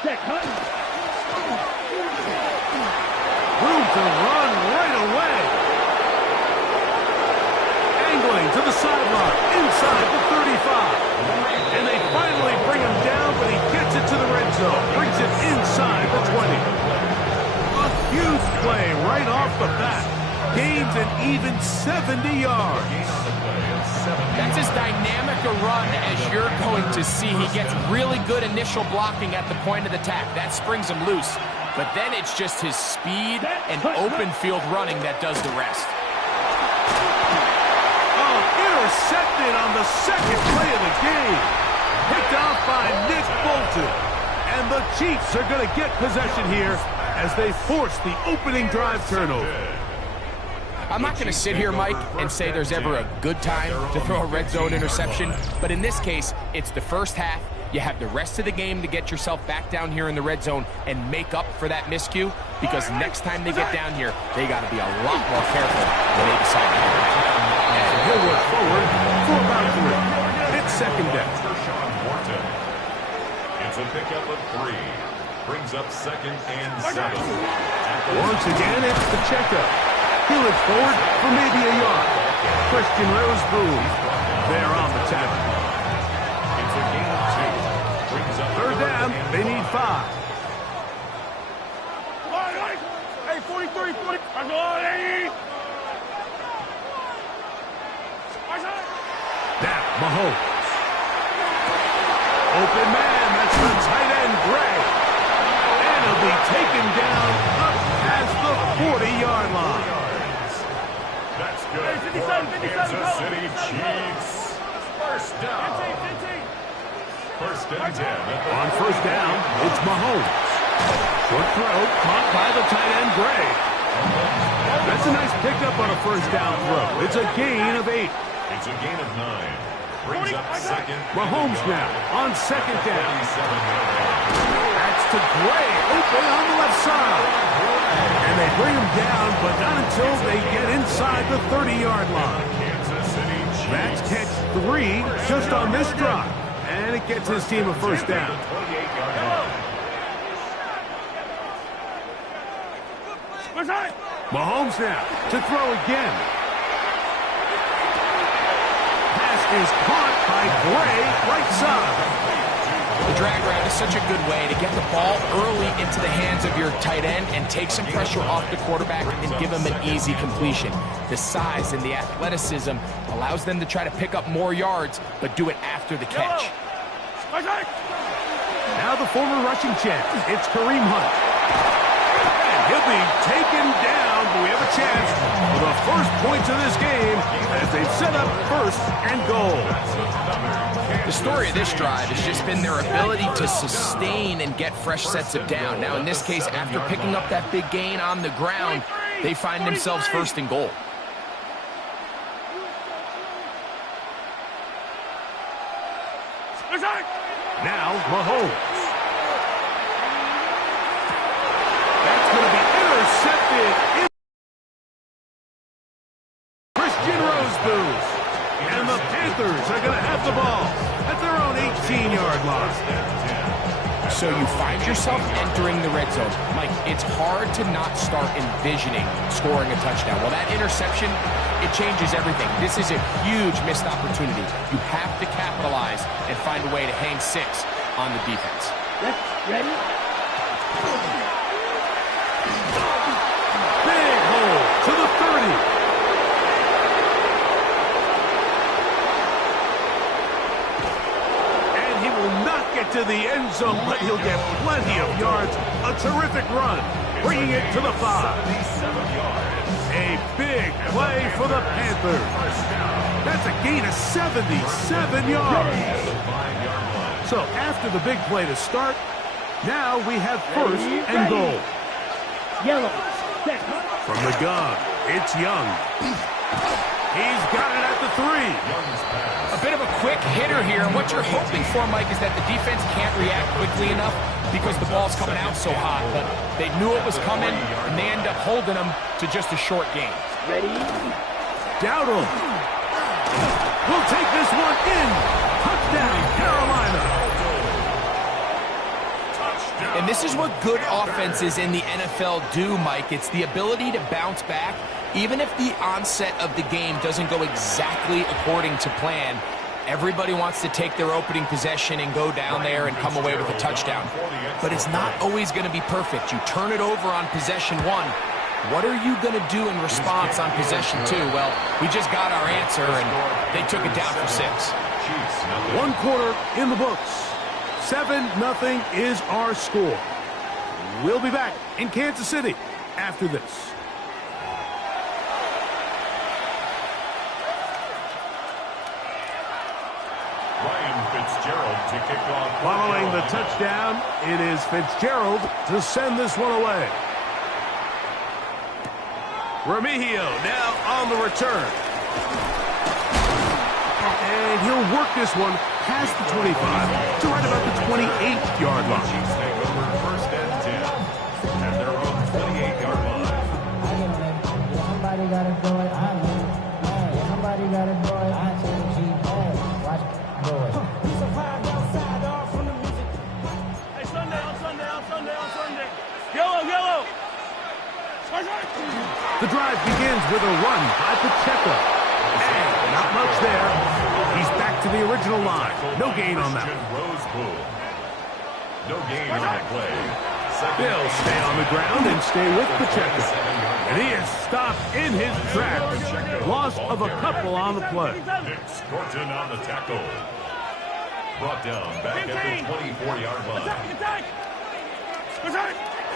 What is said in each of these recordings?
Room to run right away. Angling to the sideline, inside the 35. And they finally bring him down, but he gets it to the red zone. Brings it inside the 20. A huge play right off the bat. Gains an even 70 yards. That's as dynamic a run as you're going to see. He gets really good initial blocking at the point of attack. That springs him loose. But then it's just his speed and open field running that does the rest. Oh, intercepted on the second play of the game. Picked off by Nick Bolton. And the Chiefs are going to get possession here as they force the opening drive turnover. I'm not going to sit here, Mike, and say there's ever a good time to throw a red zone interception, but in this case, it's the first half. You have the rest of the game to get yourself back down here in the red zone and make up for that miscue, because next time they get down here, they got to be a lot more careful when they decide to do it. And he'll work forward for about 3. It's second down. It's a pickup of 3. Brings up 2nd and 7. Once again, it's the checkup. He'll look forward for maybe a yard. Christian Roseboom there on the tackle. It's a gain of 2. Brings up 3rd down, they need 5. Hey, 43, 40. Now, Mahomes. Open man, that's the tight end, Gray. And he'll be taken down up past the 40-yard line. That's good for Kansas City Chiefs. First down. 1st and 10. On 1st down, it's Mahomes. Short throw, caught by the tight end, Gray. That's a nice pickup on a 1st down throw. It's a gain of 8. It's a gain of 9. Brings up 2nd. Mahomes now on 2nd down. That's to Gray, open on the left side. And they bring him down, but not until they get inside the 30-yard line. That's catch 3 just on this drive. And it gets his team a 1st down. Mahomes now to throw again. Pass is caught by Gray, right side. The drag route is such a good way to get the ball early into the hands of your tight end and take some pressure off the quarterback and give him an easy completion. The size and the athleticism allows them to try to pick up more yards, but do it after the catch. Now the former rushing champ, it's Kareem Hunt. And he'll be taken down, but we have a chance for the first points of this game as they've set up 1st and goal. The story of this drive has just been their ability to sustain and get fresh sets of down. Now, in this case, after picking up that big gain on the ground, they find themselves 1st and goal. Now, Mahomes. That's going to be intercepted. Christian Roseboom. And the Panthers are going to have the ball at their own 18-yard line. So you find yourself entering the red zone. Mike, it's hard to not start envisioning scoring a touchdown. Well, that interception, it changes everything. This is a huge missed opportunity. You have to capitalize and find a way to hang 6 on the defense. Ready? Big hole to the 30. To the end zone, but he'll get plenty of yards. A terrific run, bringing it to the 5. A big play for the Panthers. That's a gain of 77 yards. So after the big play to start, now we have 1st and goal. Yellow. From the gun, it's Young. He's got it at the 3. A bit of a quick hitter here, and what you're hoping for, Mike, is that the defense can't react quickly enough because the ball's coming out so hot. But they knew it was coming, and they end up holding them to just a short game. Ready? Dowdle. We'll take this one in. Touchdown, Carolina. And this is what good offenses in the NFL do, Mike. It's the ability to bounce back, even if the onset of the game doesn't go exactly according to plan. Everybody wants to take their opening possession and go down there and come away with a touchdown. But it's not always going to be perfect. You turn it over on possession one. What are you going to do in response on possession two? Well, we just got our answer, and they took it down for 6. 1 quarter in the books. 7-0 is our score. We'll be back in Kansas City after this. To kick off. Following the touchdown, it is Fitzgerald to send this one away. Remigio now on the return. And he'll work this one past the 25 to right about the 28-yard line. Chiefs take over 1st and 10 at their own 28-yard line. Somebody got to do it. I know. Somebody got to do it. I tell you, watch do it. Yellow. The drive begins with a run by Pacheco. And not much there. He's back to the original line. No gain on that. No gain on the play. They'll stay on the ground and stay with Pacheco. And he is stopped in his tracks. Loss of a couple on the play. Nick Scorton on the tackle. Brought down back at the 24-yard line.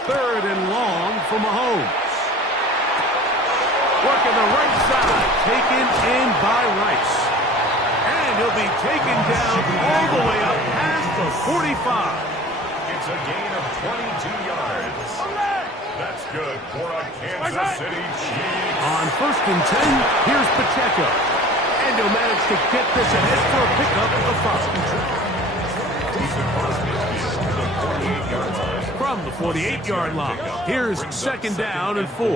3rd and long for Mahomes. Working the right side, taken in by Rice. And he'll be taken down all the way up past the 45. It's a gain of 22 yards. That's good for a Kansas City Chiefs. On 1st and 10, here's Pacheco. And he'll manage to get this ahead for a pickup of 5. From the 48-yard line, here's 2nd down and 4.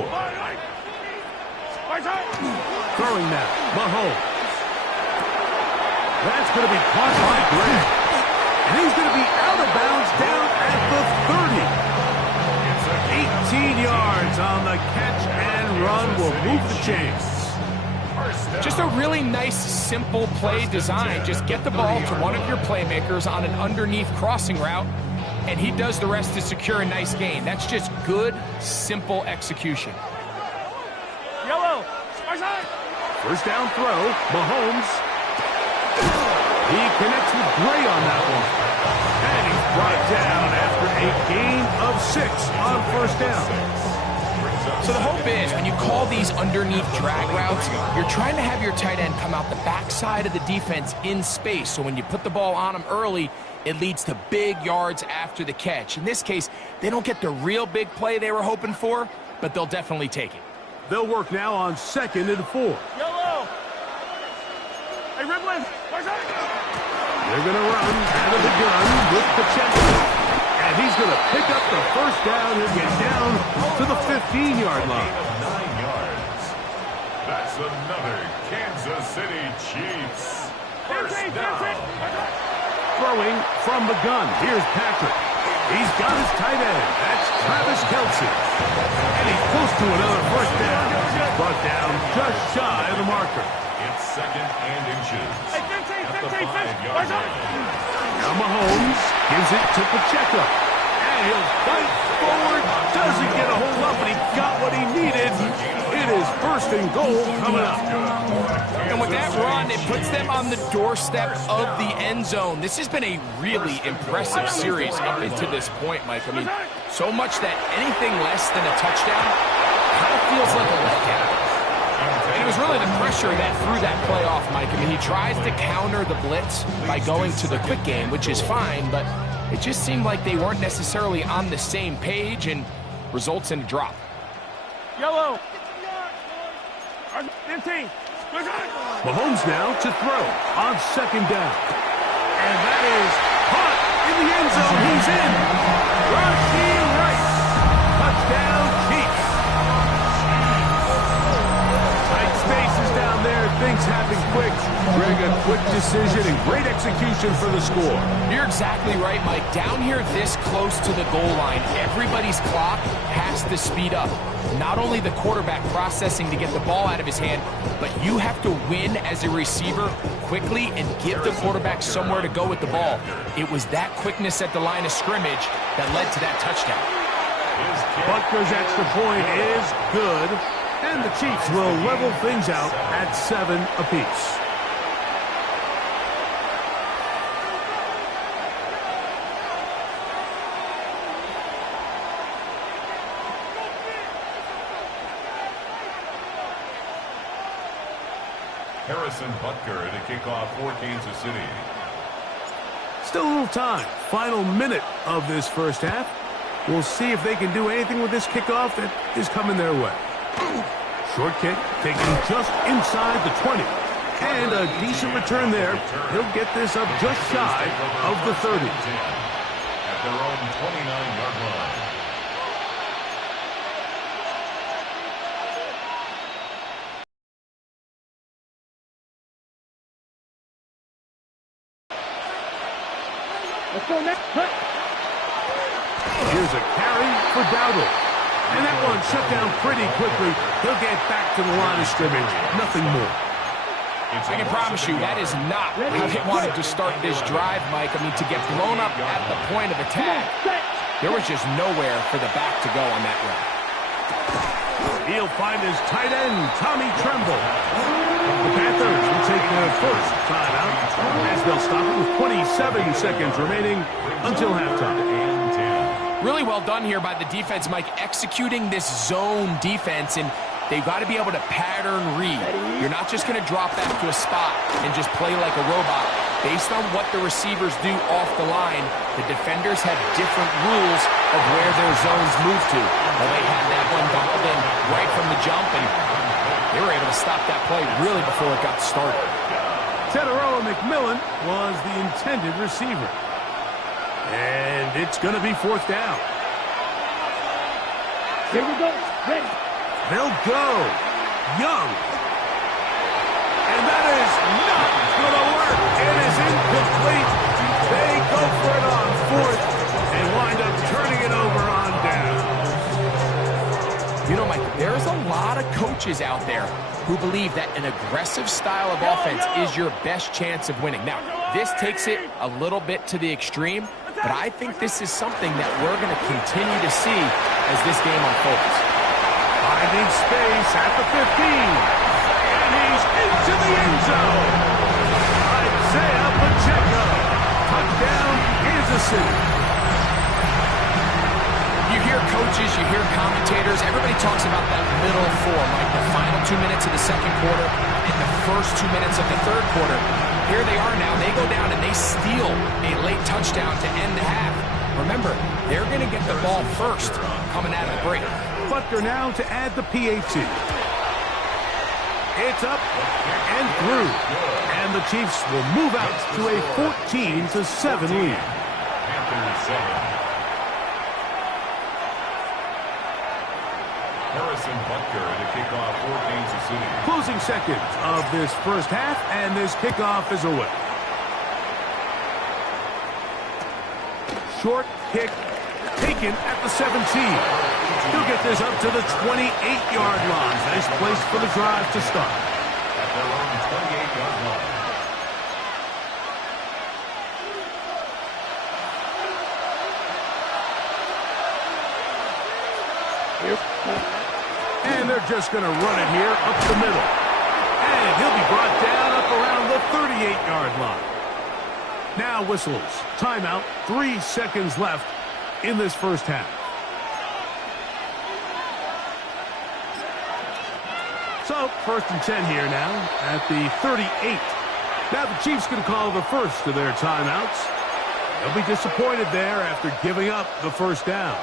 Throwing now, Mahomes. That's going to be caught by Greg. And he's going to be out of bounds down at the 30. 18 yards on the catch and run will move the chains. Just a really nice, simple play design. Just get the ball to one of your playmakers on an underneath crossing route, and he does the rest to secure a nice gain. That's just good, simple execution. Yellow. 1st down throw, Mahomes. He connects with Gray on that one. And he's brought down after a gain of 6 on 1st down. So the hope is when you call these underneath drag routes, you're trying to have your tight end come out the backside of the defense in space. So when you put the ball on him early, it leads to big yards after the catch. In this case, they don't get the real big play they were hoping for, but they'll definitely take it. They'll work now on 2nd and 4. Yellow. Hey, Riblin. They're going to run out of the gun with Pacheco. And he's going to pick up the 1st down and get down to the 15-yard line. 9 yards. That's another Kansas City Chiefs. 1st down. Throwing from the gun. Here's Patrick. He's got his tight end. That's Travis Kelce. And he's close to another 1st down. Brought down just shy of the marker. It's 2nd and inches. At the 5-yard line. Now Mahomes gives it to Pacheco. And he'll fight forward. Doesn't get a whole lot, but he got what he needed. It is 1st and goal coming up. And with that run, it puts them on the doorstep of the end zone. This has been a really impressive series up into this point, Mike. I mean, so much that anything less than a touchdown kind of feels like a letdown. And it was really the pressure that threw that play off, Mike. I mean, he tries to counter the blitz by going to the quick game, which is fine, but it just seemed like they weren't necessarily on the same page and results in a drop. Yellow. 15. Mahomes now to throw on 2nd down. And that is caught in the end zone. He's in. Rashee Rice. Touchdown, Chiefs. Tight spaces down there. Things happen quick. Greg, a quick decision and great execution substitution for the score. You're exactly right, Mike. Down here this close to the goal line, everybody's clock has to speed up. Not only the quarterback processing to get the ball out of his hand, but you have to win as a receiver quickly and give the quarterback somewhere to go with the ball. It was that quickness at the line of scrimmage that led to that touchdown. Butker's extra point is good, and the Chiefs will level things out at 7 apiece. Harrison Butker to kick off for Kansas City. Still a little time. Final minute of this first half. We'll see if they can do anything with this kickoff that is coming their way. Short kick, taken just inside the 20. And a decent return there. He'll get this up just shy of the 30. At their own 29-yard line. Let's go next. Here's a carry for Dowdle. And that one shut down pretty quickly. He'll get back to the line of scrimmage. Nothing more. I can promise you that is not how they wanted to start this drive, Mike. I mean, to get blown up at the point of attack, there was just nowhere for the back to go on that run. He'll find his tight end, Tommy Tremble. The Panthers will take their first timeout as they'll stop it with 27 seconds remaining until halftime. Really well done here by the defense, Mike, executing this zone defense, and they've got to be able to pattern read. You're not just going to drop back to a spot and just play like a robot. Based on what the receivers do off the line, the defenders have different rules of where their zones move to. Well, they had that one dialed in right from the jump, and they were able to stop that play really before it got started. Teteroa McMillan was the intended receiver. And it's going to be fourth down. Here we go. Ready. They'll go. Young. And that is not going to work. It is incomplete. They go for it on fourth and wind up turning it over on down. You know, Mike, there's a lot of coaches out there who believe that an aggressive style of offense is your best chance of winning. Now, this takes it a little bit to the extreme, but I think this is something that we're going to continue to see as this game unfolds. Finding space at the 15. And he's into the end zone. Isaiah Pacheco. Touchdown, Kansas City. You hear coaches, you hear commentators, everybody talks about that middle four, like the final 2 minutes of the second quarter and the first 2 minutes of the third quarter. Here they are now. They go down and they steal a late touchdown to end the half. Remember, they're going to get the ball first coming out of the break. Butker now to add the PAT. It's up and through. And the Chiefs will move out to a 14-7 lead. Harrison Butker to kick off for Kansas City. Closing seconds of this first half, and this kickoff is away. Short kick taken at the 17. He'll get this up to the 28-yard line. Nice place for the drive to start. At their own 28-yard line. And they're just going to run it here up the middle. And he'll be brought down up around the 38-yard line. Now whistles. Timeout. 3 seconds left in this first half. So, 1st and 10 here now at the 38. Now the Chiefs can call the first of their timeouts. They'll be disappointed there after giving up the first down.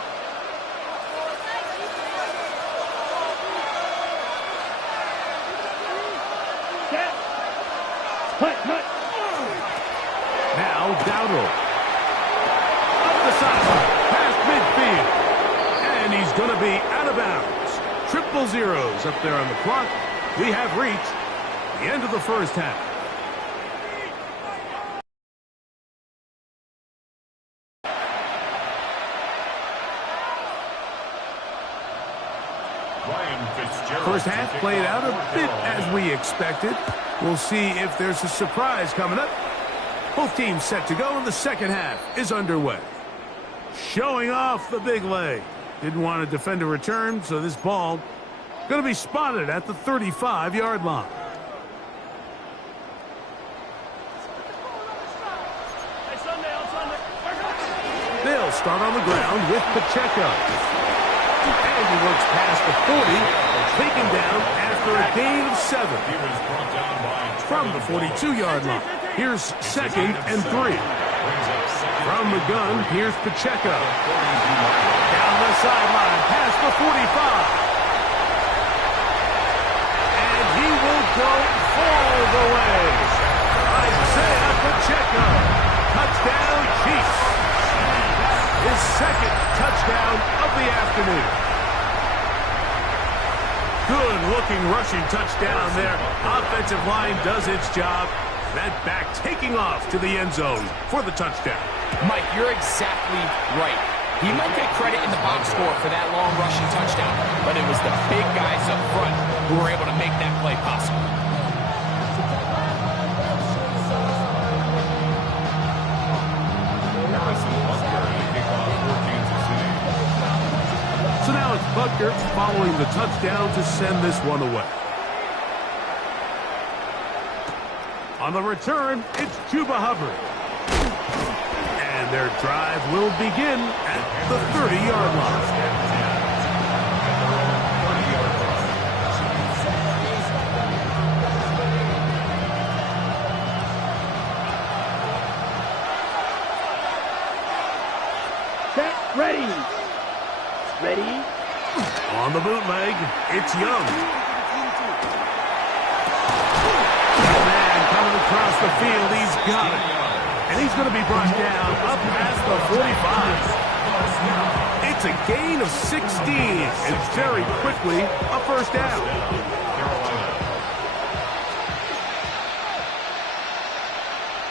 Now Dowdle. Up the sideline, past midfield. And he's going to be out of bounds. Triple zeros up there on the clock. We have reached the end of the first half. First half played out a bit as we expected. We'll see if there's a surprise coming up. Both teams set to go, and the second half is underway. Showing off the big leg. Didn't want to defend a return, so this ball going to be spotted at the 35-yard line. They'll start on the ground with Pacheco. And he works past the 40, taken down after a gain of 7. From the 42-yard line, here's 2nd and 3. From the gun, here's Pacheco. Down the sideline, past the 45. And he will go all the way. Isaiah Pacheco. Touchdown, Chiefs. His second touchdown of the afternoon. Good-looking rushing touchdown there. Offensive line does its job. That back taking off to the end zone for the touchdown. Mike, you're exactly right. He might get credit in the box score for that long rushing touchdown, but it was the big guys up front who were able to make that play possible. So now it's Butker following the touchdown to send this one away. On the return, it's Chuba Hubbard. And their drive will begin at the 30-yard line. Set, ready. Ready. On the bootleg, it's Young. Man coming across the field, he's got it. And he's going to be brought down up past the 45. It's a gain of 16, and very quickly a first down.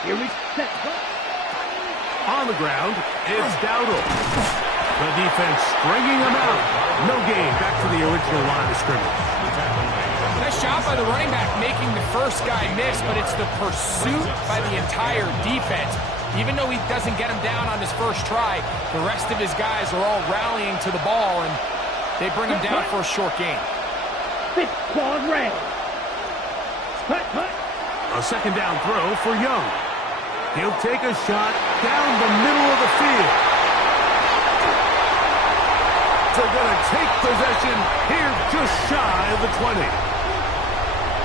Here we set. On the ground, it's Dowdle. The defense stringing him out. No gain. Back to the original line of scrimmage. Nice job by the running back making the first guy miss, but it's the pursuit by the entire defense. Even though he doesn't get him down on his first try, the rest of his guys are all rallying to the ball, and they bring him down for a short gain. Fifth quad red. A second down throw for Young. He'll take a shot down the middle of the field. They're going to take possession here just shy of the 20.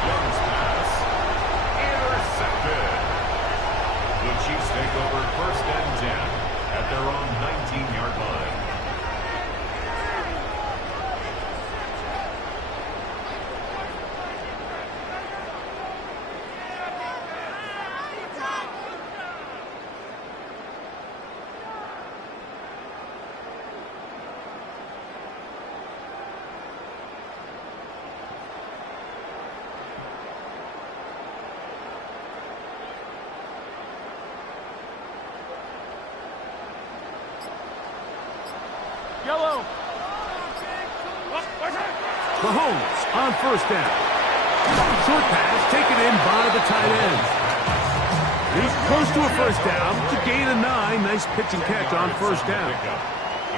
Young's pass intercepted. The Chiefs take over 1st and 10 at their own 19-yard line. Yellow. Mahomes on first down. Short pass taken in by the tight end. He's close to a first down to gain a 9. Nice pitch and catch on first down.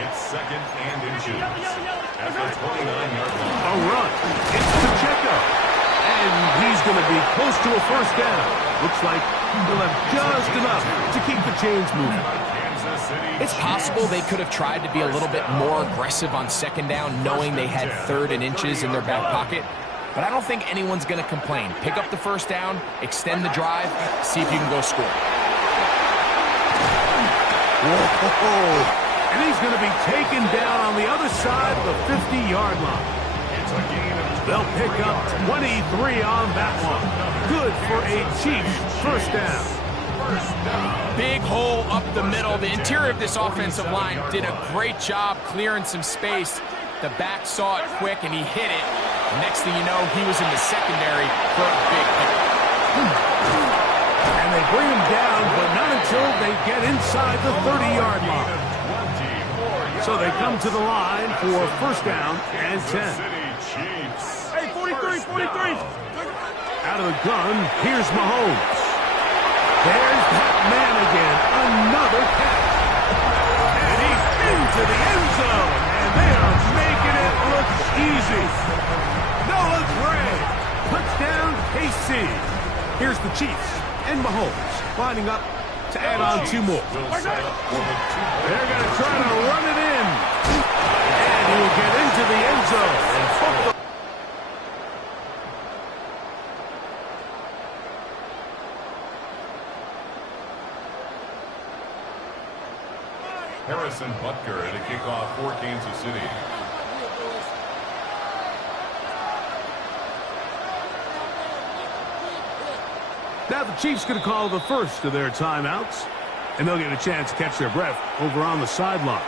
It's 2nd and inches at the 29-yard line. A run. It's Pacheco. And he's going to be close to a first down. Looks like he'll have just enough to keep the chains moving. It's possible they could have tried to be a little bit more aggressive on second down, knowing they had 3rd and inches in their back pocket. But I don't think anyone's going to complain. Pick up the first down, extend the drive, see if you can go score. Whoa. And he's going to be taken down on the other side of the 50-yard line. They'll pick up 23 on that one. Good for a Chiefs first down. Big hole up the middle. The interior of this offensive line did a great job clearing some space. The back saw it quick, and he hit it. The next thing you know, he was in the secondary for a big hit. And they bring him down, but not until they get inside the 30-yard line. So they come to the line for first down and 10. Chiefs. Hey, 43, First 43. down. Out of the gun, here's Mahomes. There's that man again. Another catch. And he's into the end zone. And they are making it look easy. Noah Gray. Touchdown, KC. Here's the Chiefs and Mahomes lining up to add on two more. They're going to try to run it in. And he will get into the end zone. And hook the Harrison Butker to kick off for Kansas City. Now the Chiefs going to call the first of their timeouts, and they'll get a chance to catch their breath over on the sideline.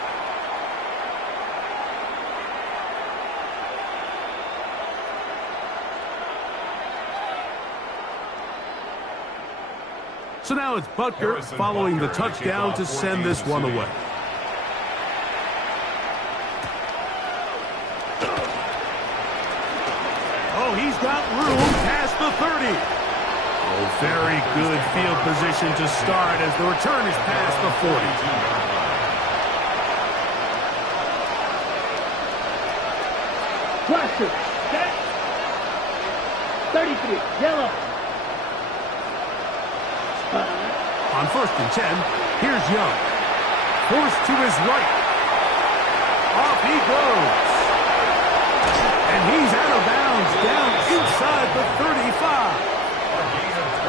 So now it's Butker following the touchdown to send this one away. Oh, he's got room past the 30. Oh, very good field position to start as the return is past the 40. Pressure. Set. 33. Yellow. On 1st and 10, here's Young. Forced to his right. Off he goes. And he's out of bounds down inside the 35.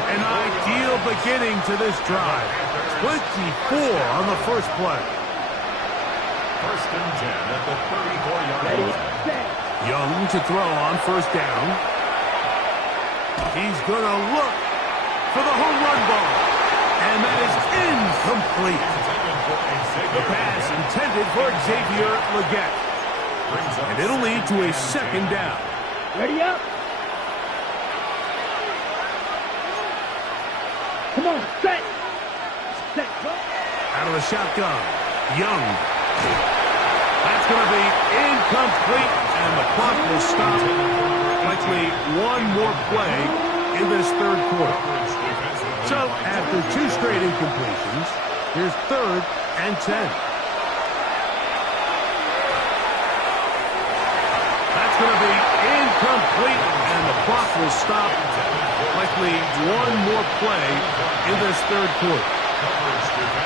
An ideal beginning to this drive. 24 on the first play. 1st and 10 at the 34-yard line. Young to throw on 1st down. He's going to look for the home run ball. And that is incomplete. The pass intended for Xavier Legette. And it'll lead to a 2nd down. Ready up. Come on, set. Set. Out of the shotgun. Young. That's going to be incomplete. And the clock will stop. Likely one more play in this 3rd quarter. So, after 2 straight incompletions, here's 3rd and 10. That's going to be incomplete, and the clock will stop. Likely one more play in this 3rd quarter.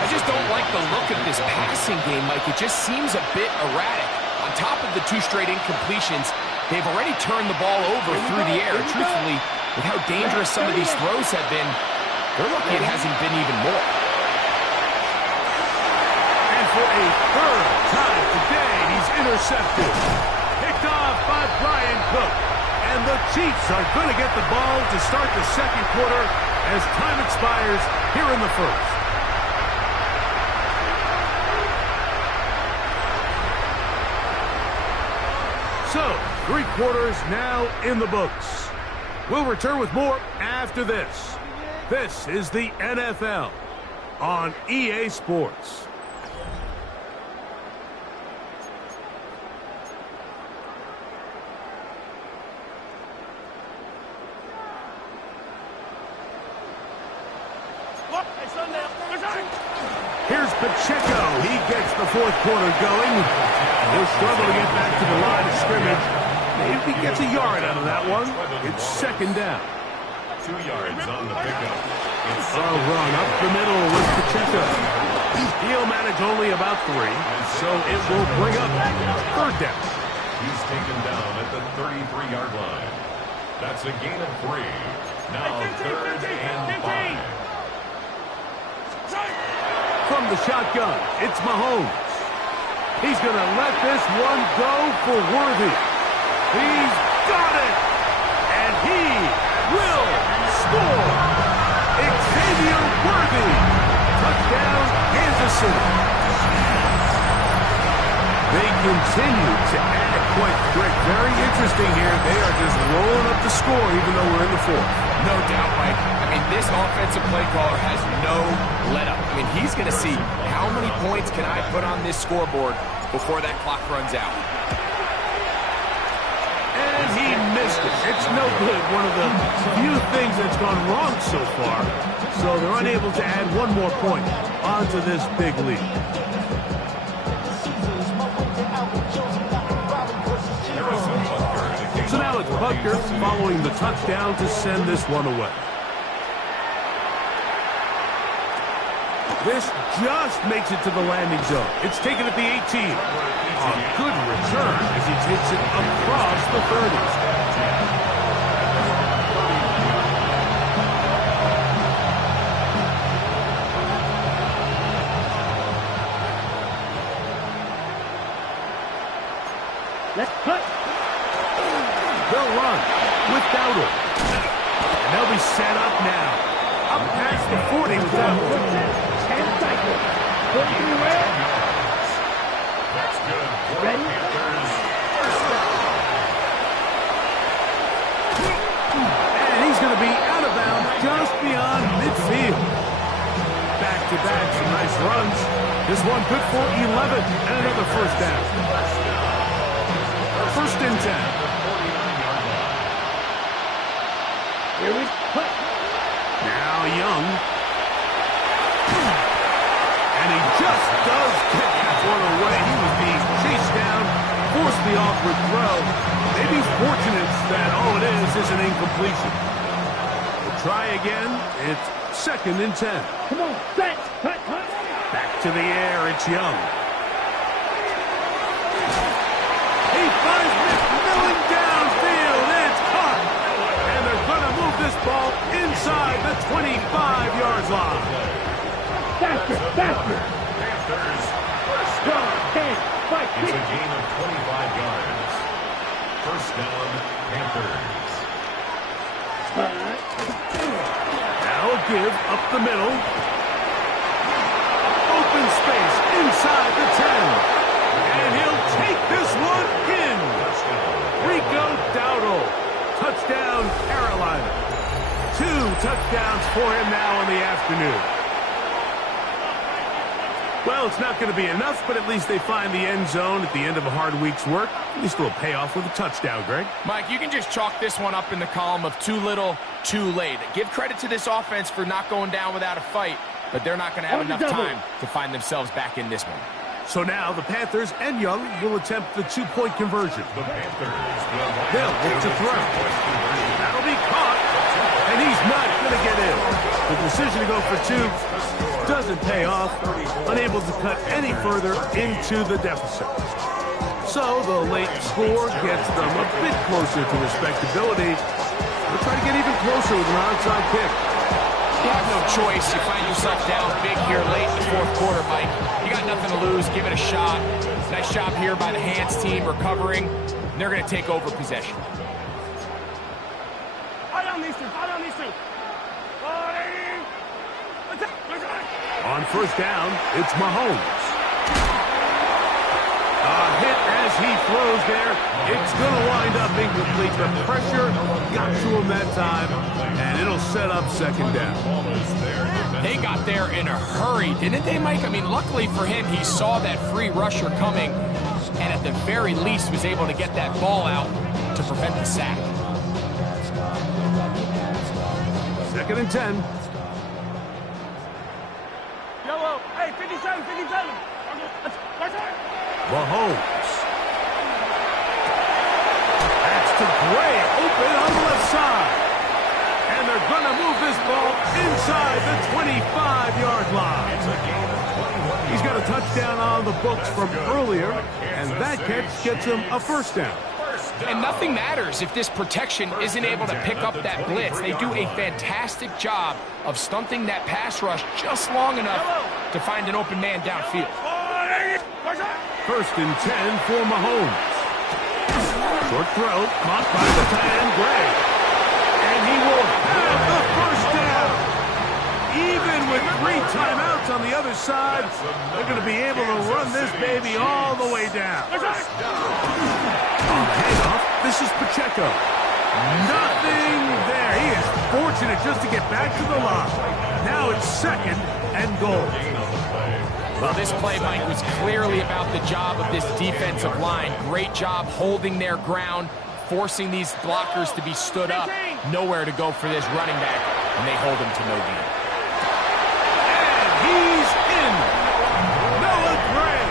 I just don't like the look of this passing game, Mike. It just seems a bit erratic. On top of the 2 straight incompletions, they've already turned the ball over through the air. Truthfully, with how dangerous some of these throws have been, they're lucky it hasn't been even more. And for a 3rd time today, he's intercepted. Picked off by Brian Cook. And the Chiefs are going to get the ball to start the 2nd quarter as time expires here in the 1st. So, 3 quarters now in the books. We'll return with more after this. This is the NFL on EA Sports. Here's Pacheco. He gets the 4th quarter going. He'll struggle to get back to the line of scrimmage. Maybe gets a yard out of that one. It's 2nd down. 2 yards on the pickup. A run up the middle with Pacheco. He'll manage only about 3, so it will bring up 3rd down. He's taken down at the 33-yard line. That's a gain of 3. Now 3rd and 5. From the shotgun, it's Mahomes. He's going to let this one go for Worthy. He's got it! And he will score! Xavier Worthy! Touchdown, Kansas City. They continue to add quite quick. Very interesting here. They are just rolling up the score even though we're in the 4th. No doubt, Mike. I mean, this offensive play caller has no let-up. I mean, he's going to see how many points can I put on this scoreboard before that clock runs out. And he missed it. It's no good. One of the few things that's gone wrong so far. So they're unable to add one more point onto this big lead. So now it's Butker following the touchdown to send this one away. This just makes it to the landing zone. It's taken at the 18. A good return as he takes it across the 30. Let's cut. They'll run with Dowdle. And they'll be set up now. Up past the 40 with Dowdle. 10 cycles. Put it away. That's good. Ready? And he's going to be out of bounds just beyond midfield. Back-to-back, some nice runs. This one good for 11 and another first down. First and 10. Here we cut. Now Young. And he just does get that one away. He was being chased down, forced the awkward throw. Maybe he's fortunate that all it is an incompletion. We'll try again. It's second and 10. Come on, set. Cut, cut. Back to the air, it's Young. He finds McMillan downfield. It's caught. And they're going to move this ball inside the 25-yard line. Faster, faster. Panthers first Go, down. 10, 5, It's 6. a gain of 25 yards. First down, Panthers. Now a give up the middle. Open space inside the 10. And he'll take this one in. Rico Dowdle. Touchdown, Carolina. 2 touchdowns for him now in the afternoon. Well, it's not going to be enough, but at least they find the end zone at the end of a hard week's work. At least it'll pay off with a touchdown, Greg. Mike, you can just chalk this one up in the column of too little, too late. Give credit to this offense for not going down without a fight, but they're not going to have enough time to find themselves back in this one. So now the Panthers and Young will attempt the 2-point conversion. The Panthers will They'll look to throw. That'll be caught, and he's not going to get in. The decision to go for 2 doesn't pay off, unable to cut any further into the deficit. So the late score gets them a bit closer to respectability. They'll try to get even closer with an onside kick. You have no choice. You find yourself down big here late in the fourth quarter, Mike. You got nothing to lose. Give it a shot. Nice job here by the Hands team recovering. They're going to take over possession. On first down, it's Mahomes. A hit as he throws there. It's going to wind up incomplete. The pressure got to him that time, and it'll set up second down. They got there in a hurry, didn't they, Mike? I mean, luckily for him, he saw that free rusher coming, and at the very least was able to get that ball out to prevent the sack. Second and 10. Yellow. Hey, 57, 57. Mahomes. That's to Gray, open on the left side. And they're going to move this ball inside the 25-yard line. He's got a touchdown on the books from earlier, and that catch gets him a first down. And nothing matters if this protection isn't able to pick up that blitz. They do a fantastic job of stunting that pass rush just long enough to find an open man downfield. First and 10 for Mahomes. Short throw, caught by the tight end, Gray. And he will have the first down. Even with 3 timeouts on the other side, they're going to be able to run this baby all the way down. On the handoff, this is Pacheco. Nothing there. He is fortunate just to get back to the line. Now it's second and goal. Well, this play, Mike, was clearly about the job of this defensive line. Great job holding their ground, forcing these blockers to be stood up. Nowhere to go for this running back, and they hold him to no gain. And he's in. Noah Gray.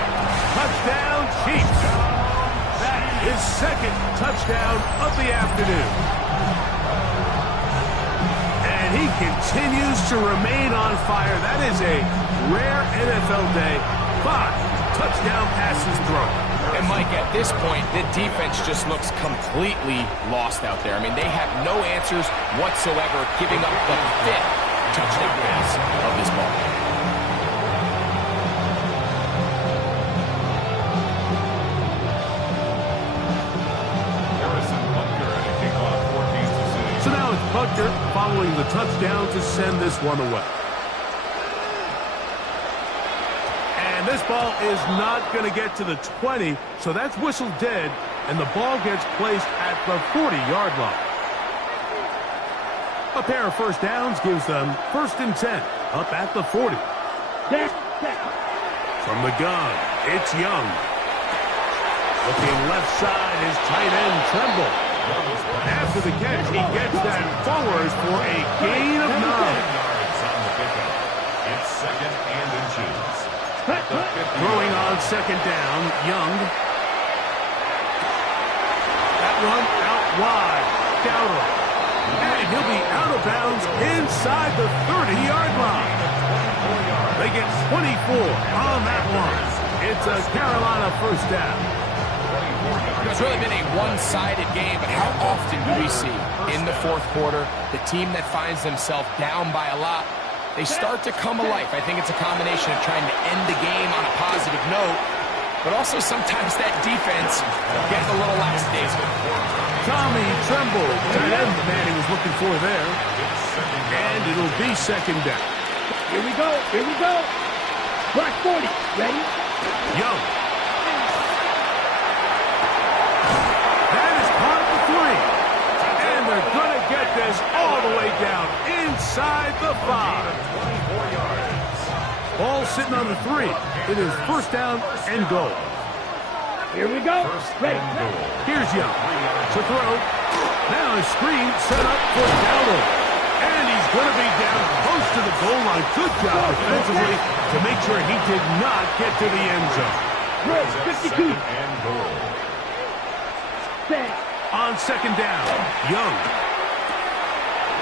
Touchdown, Chiefs. That is second touchdown of the afternoon. And he continues to remain on fire. That is a rare NFL day. 5 touchdown passes thrown. And Mike, at this point, the defense just looks completely lost out there. I mean, they have no answers whatsoever, giving up the 5th touchdown pass of this ball. So now it's Butker following the touchdown to send this one away. And this ball is not going to get to the 20, so that's whistled dead, and the ball gets placed at the 40-yard line. A pair of first downs gives them 1st and 10, up at the 40. From the gun, it's Young. Looking left side is tight end Tremble. After the catch, he gets that forward for a gain of 9. It's 2nd and inches. Throwing on 2nd down, Young. That one out wide. Dowdle. And he'll be out of bounds inside the 30-yard line. They get 24 on that one. It's a Carolina first down. It's really been a one-sided game, but how often do we see in the 4th quarter the team that finds themselves down by a lot, they start to come alive. I think it's a combination of trying to end the game on a positive note, but also sometimes that defense gets a little lackadaisical. Tommy Tremble, tight end the man he was looking for there. And it'll be 2nd down. Here we go. Here we go. Black 40. Ready? Young. That is caught at the 3. And they're going to get this all the way down inside the 5. Ball sitting on the 3. It is 1st down and goal. Here we go. Ready. Here's Young to throw. Now a screen set up for Dowdle. And he's going to be down close to the goal line. Good job defensively to make sure he did not get to the end zone. 52. Set. On 2nd down, Young.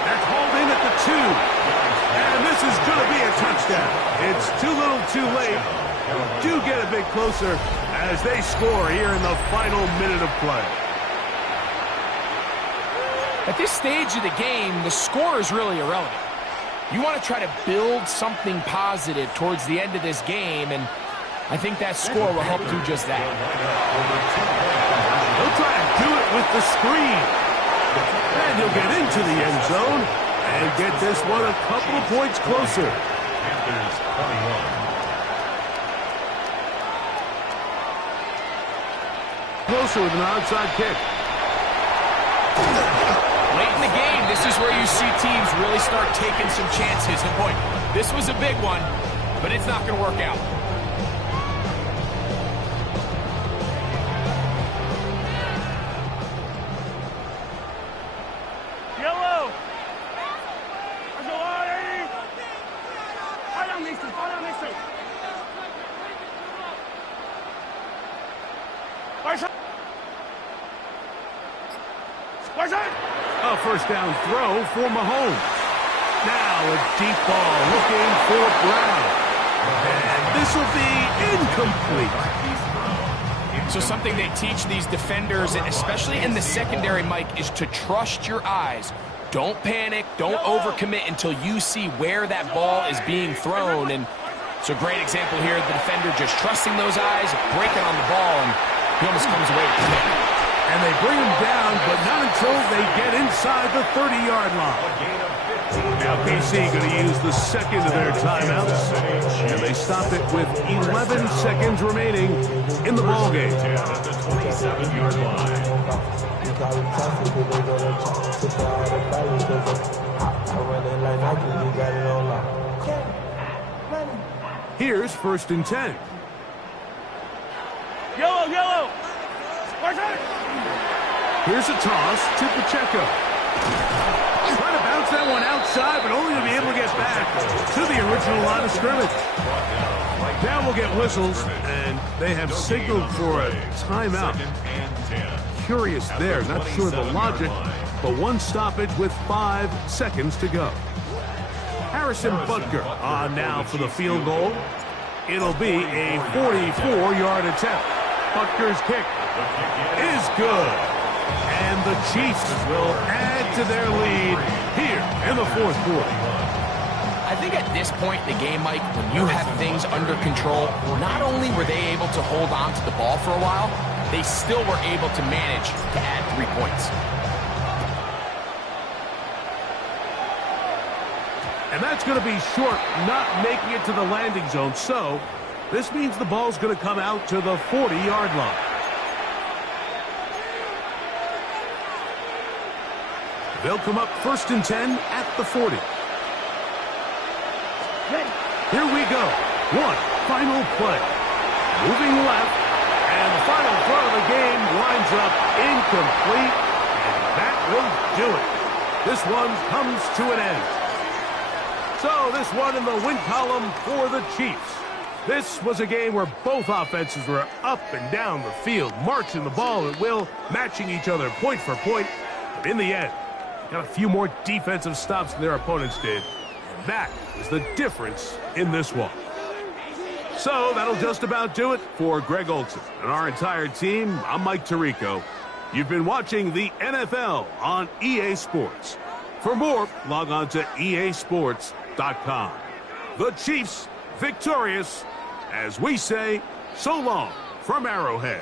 That's hauled in at the 2. And this is going to be a touchdown. It's too little too late. Do get a bit closer as they score here in the final minute of play. At this stage of the game, the score is really irrelevant. You want to try to build something positive towards the end of this game, and I think that score will help do just that. He'll try to do it with the screen. And he'll get into the end zone and get this one a couple of points closer. Panthers 21. Closer with an onside kick. Late in the game, this is where you see teams really start taking some chances. And boy, this was a big one, but it's not going to work out. Yellow. A 1st down throw for Mahomes. Now a deep ball looking for Brown. And this will be incomplete. So something they teach these defenders, especially in the secondary, Mike, is to trust your eyes. Don't panic. Don't overcommit until you see where that ball is being thrown. And it's a great example here. The defender just trusting those eyes, breaking on the ball, and he almost comes away with the pick. And they bring him down, but not until they get inside the 30-yard line. Now KC going to use the 2nd of their timeouts. And they stop it with 11 seconds remaining in the ballgame. At the 27-yard line. Here's 1st and 10. Yellow. Where's it? Here's a toss to Pacheco. Trying to bounce that one outside, but only to be able to get back to the original line of scrimmage. Now we'll get whistles, and they have signaled for a timeout. Curious there, not sure the logic, but one stoppage with 5 seconds to go. Harrison Butker on now for the field goal. It'll be a 44-yard attempt. Butker's kick is good. And the Chiefs will add to their lead here in the fourth quarter. I think at this point in the game, Mike, when you have things under control, not only were they able to hold on to the ball for a while, they still were able to manage to add 3 points. And that's going to be short, not making it to the landing zone. So this means the ball's going to come out to the 40-yard line. They'll come up 1st and 10 at the 40. Here we go. One final play. Moving left. And the final throw of the game winds up incomplete. And that will do it. This one comes to an end. So this one in the win column for the Chiefs. This was a game where both offenses were up and down the field, marching the ball at will, matching each other point for point. But in the end, got a few more defensive stops than their opponents did. And that is the difference in this one. So that'll just about do it for Greg Olson and our entire team. I'm Mike Tirico. You've been watching the NFL on EA Sports. For more, log on to easports.com. The Chiefs victorious, as we say, so long from Arrowhead.